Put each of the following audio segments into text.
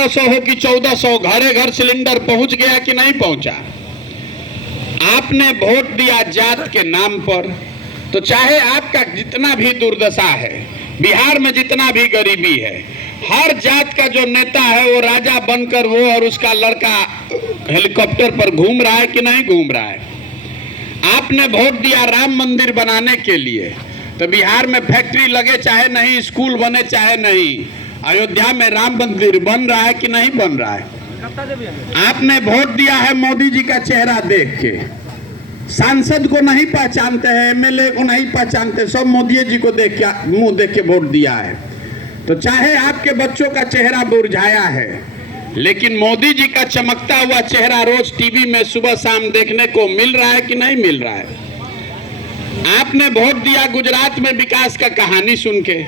1300 हो कि 1400, घरे घर सिलेंडर पहुंच गया कि नहीं पहुंचा। आपने वोट दिया जात के नाम पर, तो चाहे आपका जितना भी दुर्दशा है, बिहार में जितना भी गरीबी है, हर जात का जो नेता है वो राजा बनकर वो और उसका लड़का हेलीकॉप्टर पर घूम रहा है कि नहीं घूम रहा है। आपने वोट दिया राम मंदिर बनाने के लिए, तो बिहार में फैक्ट्री लगे चाहे नहीं, स्कूल बने चाहे नहीं, अयोध्या में राम मंदिर बन रहा है कि नहीं बन रहा है। आपने वोट दिया है मोदी जी का चेहरा देख के, सांसद को नहीं पहचानते हैं, एमएलए को नहीं पहचानते, सब मोदी जी को देख के मुंह देख के वोट दिया है। तो चाहे आपके बच्चों का चेहरा मुरझाया है, लेकिन मोदी जी का चमकता हुआ चेहरा रोज टीवी में सुबह शाम देखने को मिल रहा है कि नहीं मिल रहा है। आपने वोट दिया गुजरात में विकास का कहानी सुन के,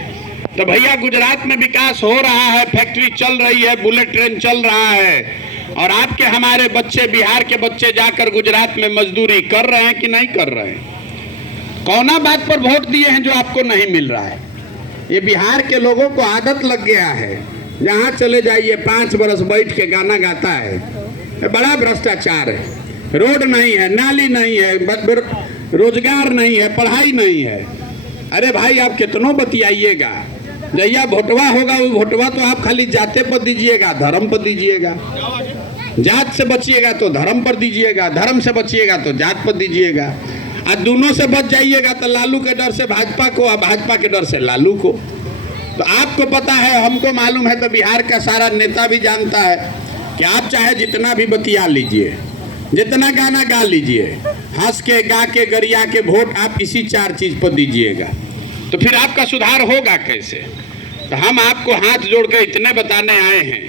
तो भैया गुजरात में विकास हो रहा है, फैक्ट्री चल रही है, बुलेट ट्रेन चल रहा है, और आपके हमारे बच्चे, बिहार के बच्चे जाकर गुजरात में मजदूरी कर रहे हैं कि नहीं कर रहे हैं। कौना बात पर वोट दिए हैं जो आपको नहीं मिल रहा है। ये बिहार के लोगों को आदत लग गया है, जहाँ चले जाइए 5 बरस बैठ के गाना गाता है। बड़ा भ्रष्टाचार है, रोड नहीं है, नाली नहीं है, रोजगार नहीं है, पढ़ाई नहीं है। अरे भाई आप कितनों बतियाइएगा, जैया भोटवा होगा वो भोटवा तो आप खाली जाते पर दीजिएगा, धर्म पर दीजिएगा। जात से बचिएगा तो धर्म पर दीजिएगा, धर्म से बचिएगा तो जात पर दीजिएगा, और दोनों से बच जाइएगा तो लालू के डर से भाजपा को और भाजपा के डर से लालू को। तो आपको पता है, हमको मालूम है, तो बिहार का सारा नेता भी जानता है कि आप चाहे जितना भी बतिया लीजिए, जितना गाना गा लीजिए, हंस के गा के गरिया के वोट आप इसी 4 चीज पर दीजिएगा, तो फिर आपका सुधार होगा कैसे। तो हम आपको हाथ जोड़ के इतने बताने आए हैं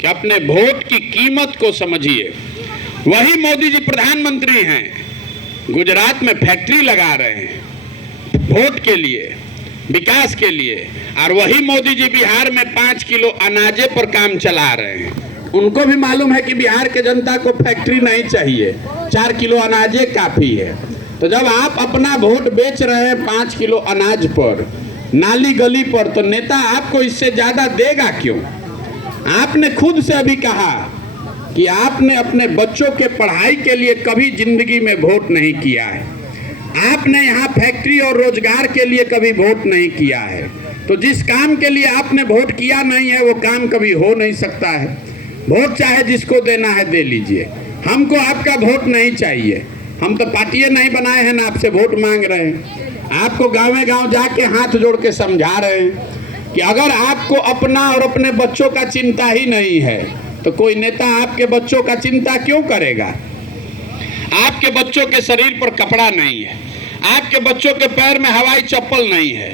कि अपने वोट की कीमत को समझिए। वही मोदी जी प्रधानमंत्री हैं, गुजरात में फैक्ट्री लगा रहे हैं वोट के लिए, विकास के लिए, और वही मोदी जी बिहार में 5 किलो अनाजे पर काम चला रहे हैं। उनको भी मालूम है कि बिहार के जनता को फैक्ट्री नहीं चाहिए, 4 किलो अनाजे काफी है। तो जब आप अपना वोट बेच रहे हैं 5 किलो अनाज पर, नाली गली पर, तो नेता आपको इससे ज्यादा देगा क्यों। आपने खुद से अभी कहा कि आपने अपने बच्चों के पढ़ाई के लिए कभी जिंदगी में वोट नहीं किया है, आपने यहाँ फैक्ट्री और रोजगार के लिए कभी वोट नहीं किया है। तो जिस काम के लिए आपने वोट किया नहीं है वो काम कभी हो नहीं सकता है। वोट चाहे जिसको देना है दे लीजिए, हमको आपका वोट नहीं चाहिए। हम तो पार्टियां नहीं बनाए हैं ना आपसे वोट मांग रहे हैं। आपको गाँव गाँव जाके हाथ जोड़ के समझा रहे हैं कि अगर आपको अपना और अपने बच्चों का चिंता ही नहीं है तो कोई नेता आपके बच्चों का चिंता क्यों करेगा। आपके बच्चों के शरीर पर कपड़ा नहीं है, आपके बच्चों के पैर में हवाई चप्पल नहीं है,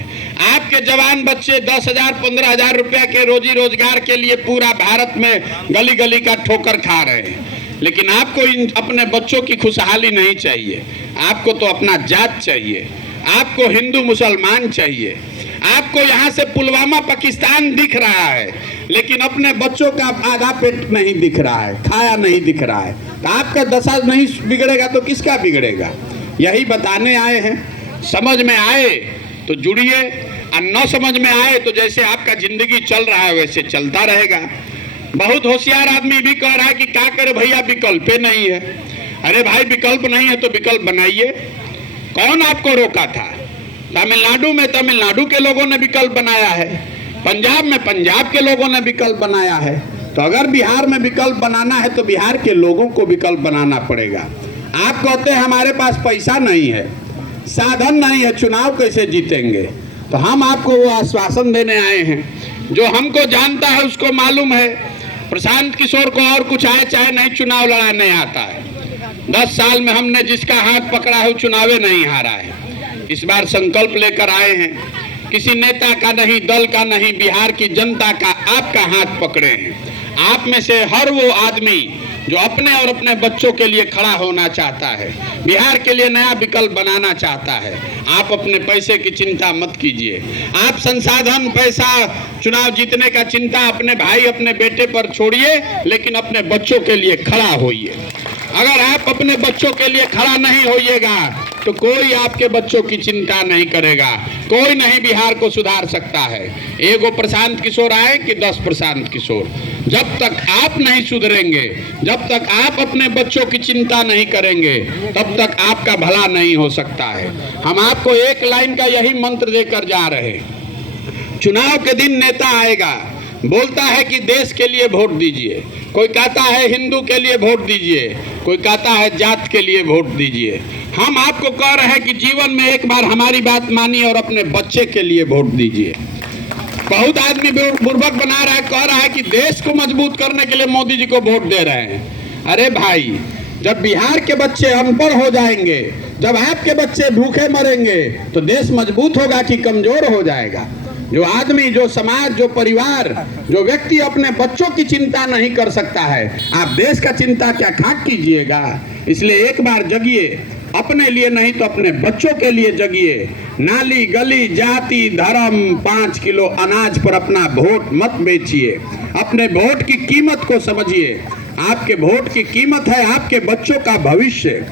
आपके जवान बच्चे 10,000 15,000 रुपया के रोजी रोजगार के लिए पूरा भारत में गली गली का ठोकर खा रहे हैं, लेकिन आपको अपने बच्चों की खुशहाली नहीं चाहिए। आपको तो अपना जात चाहिए, आपको हिंदू मुसलमान चाहिए, आपको यहाँ से पुलवामा पाकिस्तान दिख रहा है, लेकिन अपने बच्चों का आधा पेट नहीं दिख रहा है, खाया नहीं दिख रहा है। तो आपका दशा नहीं बिगड़ेगा तो किसका बिगड़ेगा। यही बताने आए हैं। समझ में आए तो जुड़िए, और न समझ में आए तो जैसे आपका जिंदगी चल रहा है वैसे चलता रहेगा। बहुत होशियार आदमी भी कह रहा है कि क्या करे भैया, विकल्प नहीं है। अरे भाई विकल्प नहीं है तो विकल्प बनाइए। कौन आपको रोका था। तमिलनाडु में तमिलनाडु के लोगों ने विकल्प बनाया है, पंजाब में पंजाब के लोगों ने विकल्प बनाया है। तो अगर बिहार में विकल्प बनाना है तो बिहार के लोगों को विकल्प बनाना पड़ेगा। आप कहते हैं हमारे पास पैसा नहीं है, साधन नहीं है, चुनाव कैसे जीतेंगे। तो हम आपको वो आश्वासन देने आए हैं। जो हमको जानता है उसको मालूम है, प्रशांत किशोर को और कुछ आए चाहे नहीं चुनाव लड़ाने आता है। 10 साल में हमने जिसका हाथ पकड़ा है वो चुनावे नहीं हारा है। इस बार संकल्प लेकर आए हैं, किसी नेता का नहीं, दल का नहीं, बिहार की जनता का आपका हाथ पकड़े हैं। आप में से हर वो आदमी जो अपने और अपने बच्चों के लिए खड़ा होना चाहता है, बिहार के लिए नया विकल्प बनाना चाहता है, आप अपने पैसे की चिंता मत कीजिए। आप संसाधन, पैसा, चुनाव जीतने का चिंता अपने भाई, अपने बेटे पर छोड़िए, लेकिन अपने बच्चों के लिए खड़ा होइए। अगर आप अपने बच्चों के लिए खड़ा नहीं होइएगा तो कोई आपके बच्चों की चिंता नहीं करेगा, कोई नहीं बिहार को सुधार सकता है। एगो प्रशांत किशोर आए कि 10 प्रशांत किशोर, जब तक आप नहीं सुधरेंगे, जब तक आप अपने बच्चों की चिंता नहीं करेंगे, तब तक आपका भला नहीं हो सकता है। हम आपको एक लाइन का यही मंत्र देकर जा रहे हैं। चुनाव के दिन नेता आएगा, बोलता है कि देश के लिए वोट दीजिए, कोई कहता है हिंदू के लिए वोट दीजिए, कोई कहता है जात के लिए वोट दीजिए। हम आपको कह रहे हैं कि जीवन में एक बार हमारी बात मानिए और अपने बच्चे के लिए वोट दीजिए। बहुत आदमी बुर्बक बना रहा है, कह रहा है कि देश को मजबूत करने के लिए मोदी जी को वोट दे रहे हैं। अरे भाई, जब बिहार के बच्चे अनपढ़ हो जाएंगे, जब आपके बच्चे भूखे मरेंगे, तो देश मजबूत होगा कि कमजोर हो जाएगा? जो आदमी, जो समाज, जो परिवार, जो व्यक्ति अपने बच्चों की चिंता नहीं कर सकता है, आप देश का चिंता क्या खाक कीजिएगा? इसलिए एक बार जगिए, अपने लिए नहीं तो अपने बच्चों के लिए जगिए। नाली गली जाति धर्म 5 किलो अनाज पर अपना वोट मत बेचिए, अपने वोट की कीमत को समझिए। आपके वोट की कीमत है आपके बच्चों का भविष्य,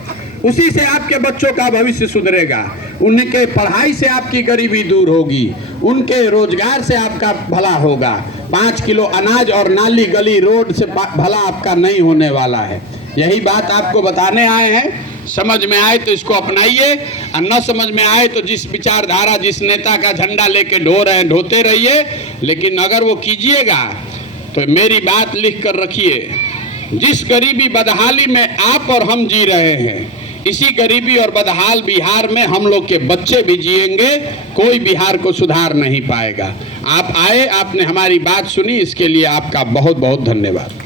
उसी से आपके बच्चों का भविष्य सुधरेगा। उनके पढ़ाई से आपकी गरीबी दूर होगी, उनके रोजगार से आपका भला होगा। 5 किलो अनाज और नाली गली रोड से भला आपका नहीं होने वाला है। यही बात आपको बताने आए हैं। समझ में आए तो इसको अपनाइए, और न समझ में आए तो जिस विचारधारा, जिस नेता का झंडा लेके ढो रहे हैं ढोते रहिए, लेकिन अगर वो कीजिएगा तो मेरी बात लिख कर रखिए। जिस गरीबी बदहाली में आप और हम जी रहे हैं, इसी गरीबी और बदहाल बिहार में हम लोग के बच्चे भी जिएंगे, कोई बिहार को सुधार नहीं पाएगा। आप आए, आपने हमारी बात सुनी, इसके लिए आपका बहुत बहुत धन्यवाद।